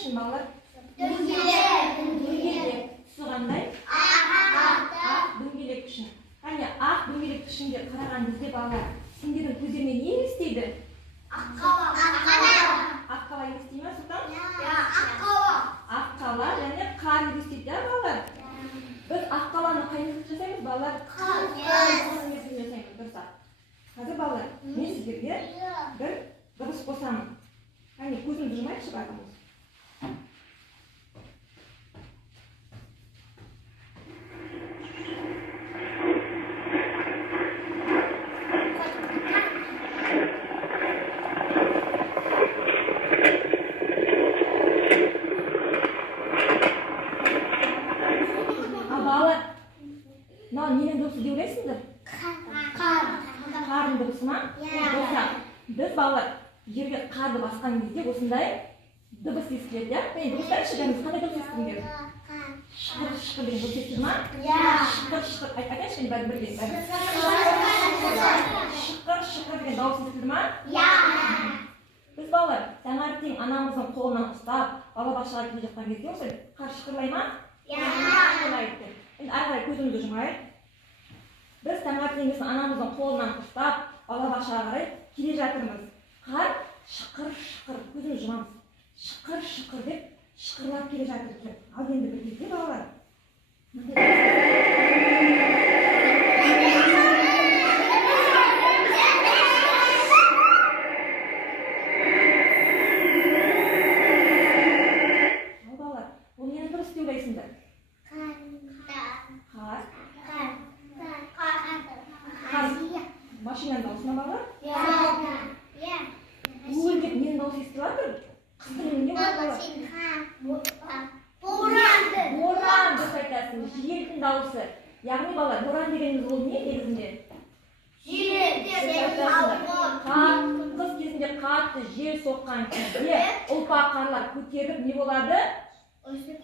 пішін балалар? Дөңгелек. Түсі қандай? Ақ. Дөңгелек пішін. Қане, ақ дөңгелек пішінге қараған кезде балалар, сендердің көздеріне не елестейді? Аққала. Аққала елестей ме, Сұлтан? Аққала. Аққала және қар елестейді, балалар? Біз аққаланы қай мезгілде жасаймыз, балалар? Қыс мезгілінде жасаймыз, дұрыс. Қазір балалар, мен сіздерге бір дыбыс қосамын. Қане, көзімізді жұмайықшы бағымыз. Ненің дыбысы деп ойлайсыңдар? Қардың дыбысы ма? Біз балалар жерге қарды басқан кезде осындай дыбыс естіледі, иә? Дыбыстар ішігіңіз қандай дыбыс естіңдер? Шықыр деген дыбыс естілді ма? Шықыр, айтайыншы бәрі бірге. Шықыр деген дауыс естілді ма? Біз балалар таңертең анамыздың қолынан ұстап, балабақшаға келе жатқан кезде осылай қар шықырлай ма? Шықырлайды. Енді ары қарай көзімізді жұмайық. Біз таңертеңгісін анамыздың қолынан ұстап, балабақшаға қарай келе жатырмыз. Қар шықыр, көзімізді жұмамыз. Шықыр деп шықырлап келе жатыр екен. Ал енді бір кезде балалар. Ал балалар, бұл нені дұрыс деп ойлайсыңдар? Машинаның дауысы ма балалар? Деп менің дауысы естіп жатыр? Қыздың не бар балалар? Боран дұрыс айтасың, желдің дауысы. Яғни балалар, боран дегеніміз ол не негізінде? Қыс кезінде қатты жел соққан кезде ұлпа қарлар көтеріліп не болады? Ұшып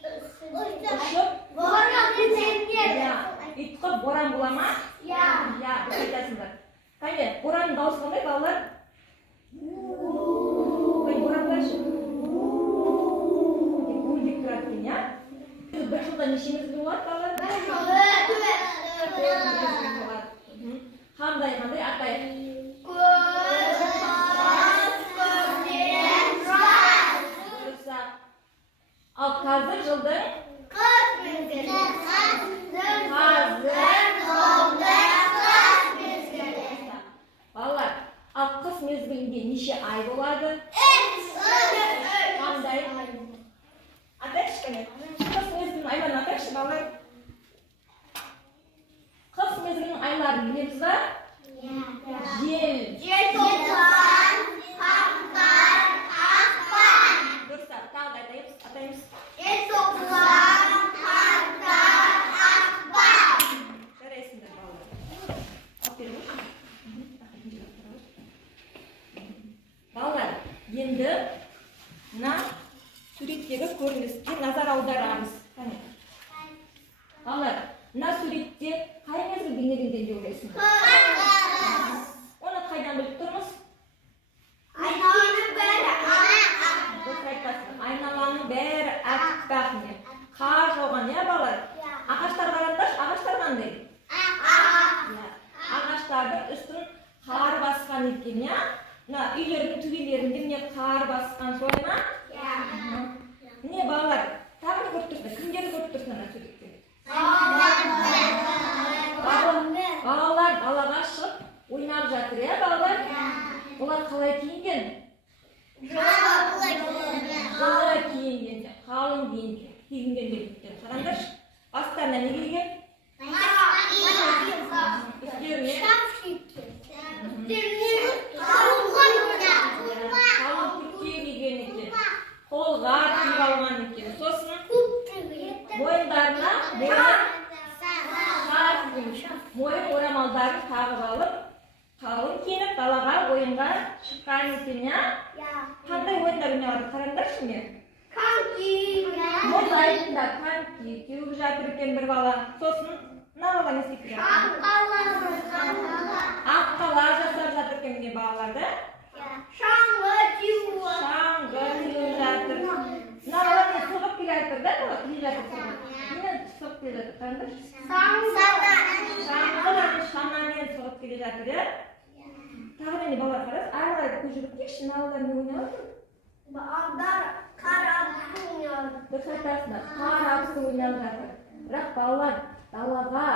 боран бола ма? Дұрыс айтасыңдар. Қане, боранның дауысы қандай балалар? Боран қайшы? Гүлдеп тұрады екен, я? Бір жылда неше мезгіл болады балалар? Қандай атай? Ал қазір жылдың? Балалар, ал қыс мезгілінде неше ай болады? Қандай? Атайықшы кәне. Қыс мезгілінің айларын атайықшы балалар. Қыс мезгілінің айларын білеміз ба? Жел, тоқсан, қаңтар, ақпан. Дұрыс, тағы да атаймыз. Жел тоқсан, қаңтар, ақпан. Жарайсыңдар балалар. Алып беріңіз. Балалар, енді мына суреттегі көрініске назар аударамыз. Балалар, мына суретте қай мезгіл бейнеленген деп ойлайсыңдар? Оны қайдан біліп тұрмыз? Айналаның бәрі Дұрыс айтасың. Айналаның бәрі аппақ. Қар жауған, иә балалар? Ағаштар қараңдаршы, ағаштар қандай? Ағаштардың үстін қар басқан екен, иә? Мына үйлердің төбелерінде міне қар басқан, солай ма? Міне балалар, тағы көріп тұрсың, кімдерді көріп тұрсың ана суретте? Балалар далаға шығып ойнап жатыр, иә балалар? Олар қалай киінген? Жылы киінген, қалың киінген деп қараңдаршы. Бастарына не киген? Үстеріне қалың күртке киген екен. Қолға киіп алған екен. Сосын мойындарына мойын орамалдарын тағып алып, қалың киініп далаға ойынға шыққан екен, иә? Қандай ойындар ойнап қараңдаршы мен? Мұз айдында коньки теуіп жатыр екен бір бала. Сосын мына бала не істеп жатыр? Аққала жасап жатыр екен міне балалар, да? Шаңғы теуіп жатыр. Мына келе жатыр. Нені соғып келе жатыр? Қараңдар. Sana. Шанамен соғып келе жатыр, иә? Тағы да не балалар қараңыз, ары қарай көшіріп кетші, мыналар не ойнап жатыр? Bağlar karanlık. Дұрыс айтасыңдар, қар абысы ойнап жатыр. Бірақ балалар далаға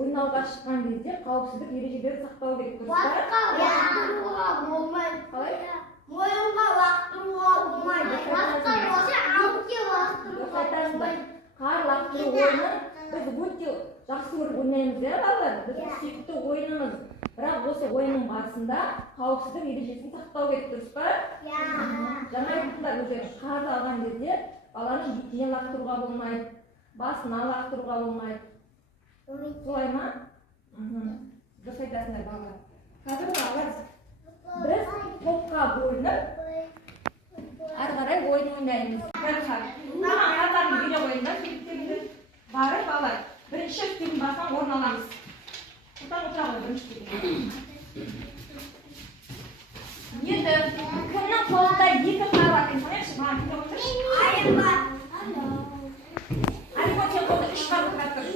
ойнауға шыққан кезде қауіпсіздік ережелерін сақтау керек, дұрыс па? Başka vaktıma olmaz. Қалай? Moyunga vaktıma olmaz. Başka yoksa amki vaktıma Дұрыс айтасыңдар. Қар лақтыру ойынын біз өте жақсы көріп ойнаймыз, иә балалар? Біздің сүйікті ойынымыз. Бірақ осы ойынның барысында қауіпсіздік ережесін сақтау керек, дұрыс па? Жаңа айтыңдар өздері қарды алған кезде баланың бетінен лақтыруға болмайды, басынан лақтыруға болмайды. Солай ма? Дұрыс айтасыңдар балалар. Қазір балалар біз топқа бөлініп ары қарай ойын ойнаймыз. Маған қатарым бере қойыңдар, суреттеріңді барып балалар. Бірінші үстелдің басынан орын аламыз. Бұдан отыра ғой бірінші үстелге. Енді кімнің қолында екі қар бар екен санайықшы, маған келе отыршы. Ayın var. Алимон сен қолда үш қар отырады тұр.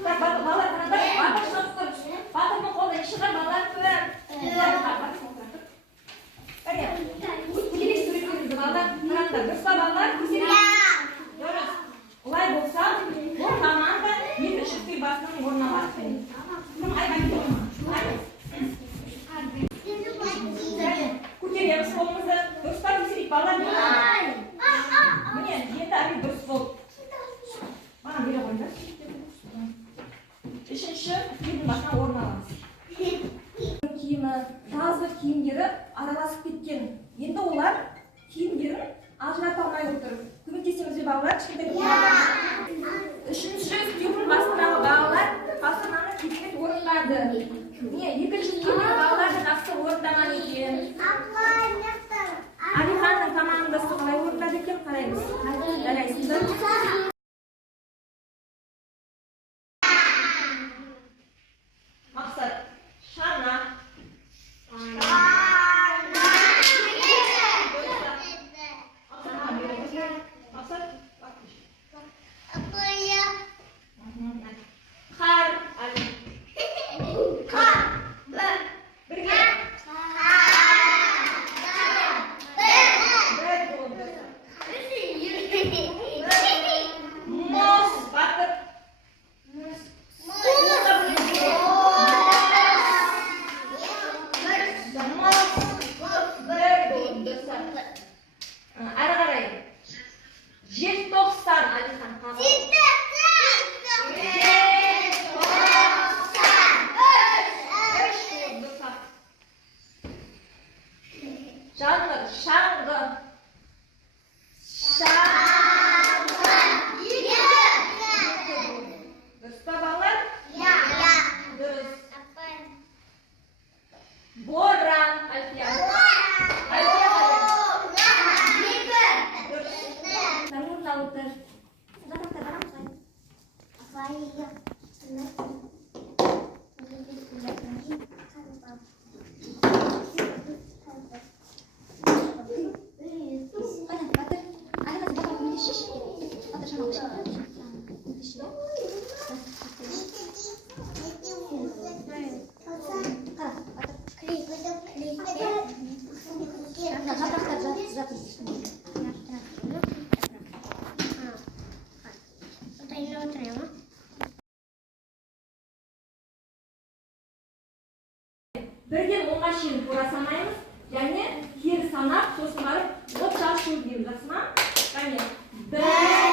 Балалар қараңдар, батыр шығып тұр. Батырдың қолда неше қар балалар тұр. Келесі суреттеріңізді балалар қараңдар. Дұрыс па балалар? Дұрыс. Олай болса, бұл команда екінші үстел басынан орын алады. Кім айқайды орын? Көтереміз қолымызды. Дұрыс па тексерейік балалар? Міне, енді әлі дұрыс болды. Маған бере қойыңдар. Үшінші үстелдің басынан орын аламыз. Киімі, жазғы киімдері араласып кеткен. Енді олар киімдерін ажырата алмай отыр. Көмектесеміз бе балалар? Үшінші үстелдің басындағы балалар асырманы керемет орындады. Міне, екінші үстелдегі балалар жақсы орындаған екен. Алиханның командасы қалай орындады екен, қараймыз. Жарайсыздар. Мақсат, шана. Мақсат, қар. Бірге. Мұз, батыр. Ары қарай. Желтоқсан, Алихан. Жанр, шаңғы. Дұрыс па балалар? Дұрыс. Боран, Альфия. Орнына отыр. Бірден 10-ға шейін тура санаймыз, және кері санап, сосын барып от шашу дейміз, жақсы ма? Қане. 1